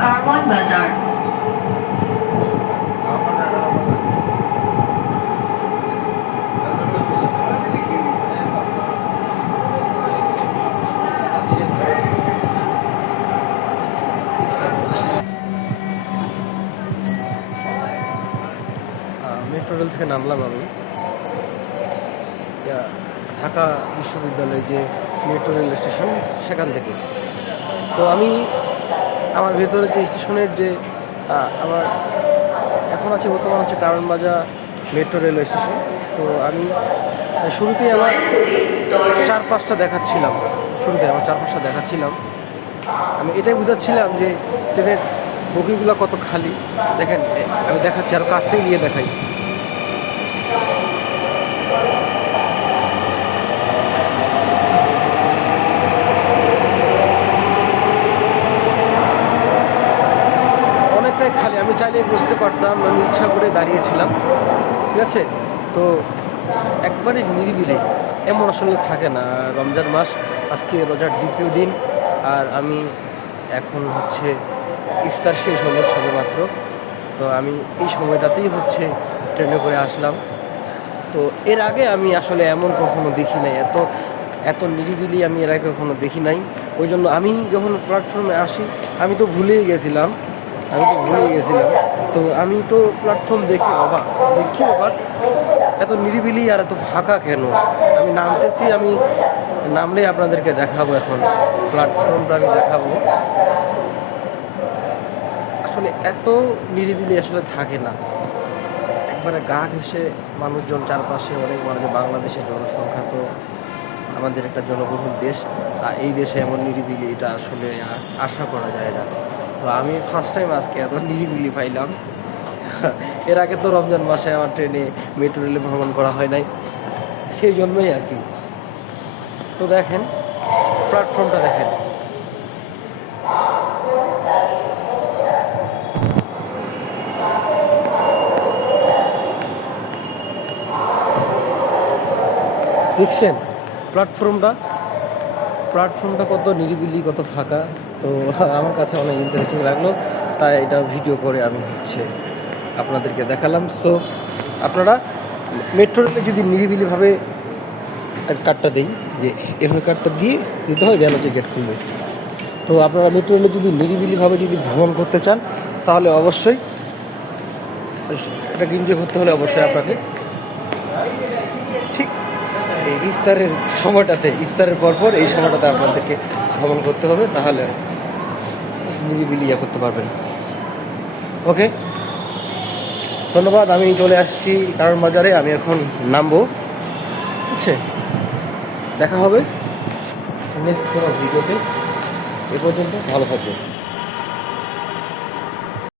কারওয়ান বাজার। Metro rail থেকে নামলাম আমি ঢাকা বিশ্ববিদ্যালয় যে মেট্রো রেল স্টেশন সেখান থেকে। তো আমি আমার ভেতরে যে স্টেশনের যে আমার এখন আছে বর্তমান হচ্ছে কারওয়ান বাজার মেট্রো রেলওয়ে স্টেশন। তো আমি শুরুতেই আমার চারপাশটা দেখাচ্ছিলাম আমি এটাই বুঝাচ্ছিলাম যে ট্রেনের বগিগুলো কত খালি। দেখেন আমি দেখাচ্ছি, আরও কাছ থেকে গিয়ে দেখাই। অনেকটাই খালি, আমি চাইলে বুঝতে পারতাম, আমি ইচ্ছা করে দাঁড়িয়েছিলাম, ঠিক আছে। তো একবারে নিরিবিলি, এমন আসলে থাকে না। রমজান মাস, আজকে রোজার দ্বিতীয় দিন, আর আমি এখন হচ্ছে ইফতার শেষ হলো সবেমাত্র। তো আমি এই সময়টাতেই হচ্ছে ট্রেনে করে আসলাম। তো এর আগে আমি আসলে এমন কখনো দেখি নাই, এত এত নিরিবিলি আমি এর আগে কখনো দেখি নাই। ওই জন্য আমি যখন প্ল্যাটফর্মে আসি আমি তো ভুলেই গেছিলাম। তো আমি তো প্ল্যাটফর্ম দেখে অবাক যে কী ব্যাপার, এত নিরিবিলি আর এত ফাঁকা কেন। আমি নামতেছি, আমি নামলেই আপনাদেরকে দেখাবো, এখন প্ল্যাটফর্মটা আমি দেখাবো। আসলে এত নিরিবিলি আসলে থাকে না, একবারে গা ঘেঁষে মানুষজন চারপাশে, অনেক মানুষ। বাংলাদেশের জনসংখ্যা তো, আমাদের একটা জনবহুল দেশ, আর এই দেশে এমন নিরিবিলি এটা আসলে আশা করা যায় না। তো আমি ফার্স্ট টাইম আজকে এত নিরিবিলি পাইলাম। এর আগে তো রমজান মাসে আমার ট্রেনে মেট্রো রেলে ভ্রমণ করা হয় নাই, সেই জন্যই আর কি। তো দেখেন প্ল্যাটফর্মটা দেখেন, দেখছেন প্ল্যাটফর্মটা কত নিরিবিলি, কত ফাঁকা। তো আমার কাছে অনেক ইন্টারেস্টিং লাগলো, তাই এটা ভিডিও করে আমি হচ্ছে আপনাদেরকে দেখালাম। সো আপনারা মেট্রো রেলে যদি নিরিবিলিভাবে কার্ডটা দিই, যে এভাবে কার্ডটা দিয়ে দিতে হয়, যেন হচ্ছে গেট খুলবে। তো আপনারা মেট্রো রেলে যদি নিরিবিলিভাবে যদি ভ্রমণ করতে চান, তাহলে অবশ্যই এটা এনজয় করতে হলে অবশ্যই আপনাকে ঠিক এই ইফতারের সময়টাতে, ইফতারের পরপর এই সময়টাতে আপনাদেরকে ভ্রমণ করতে হবে, তাহলে নিরিবিলি ইয়ে করতে পারবেন। ওকে, ধন্যবাদ। আমি চলে আসছি কারওয়ান বাজারে, আমি এখন নামবো, বুঝছে। দেখা হবে নেক্সট কোনো ভিডিওতে। এ পর্যন্ত ভালো থাকবেন।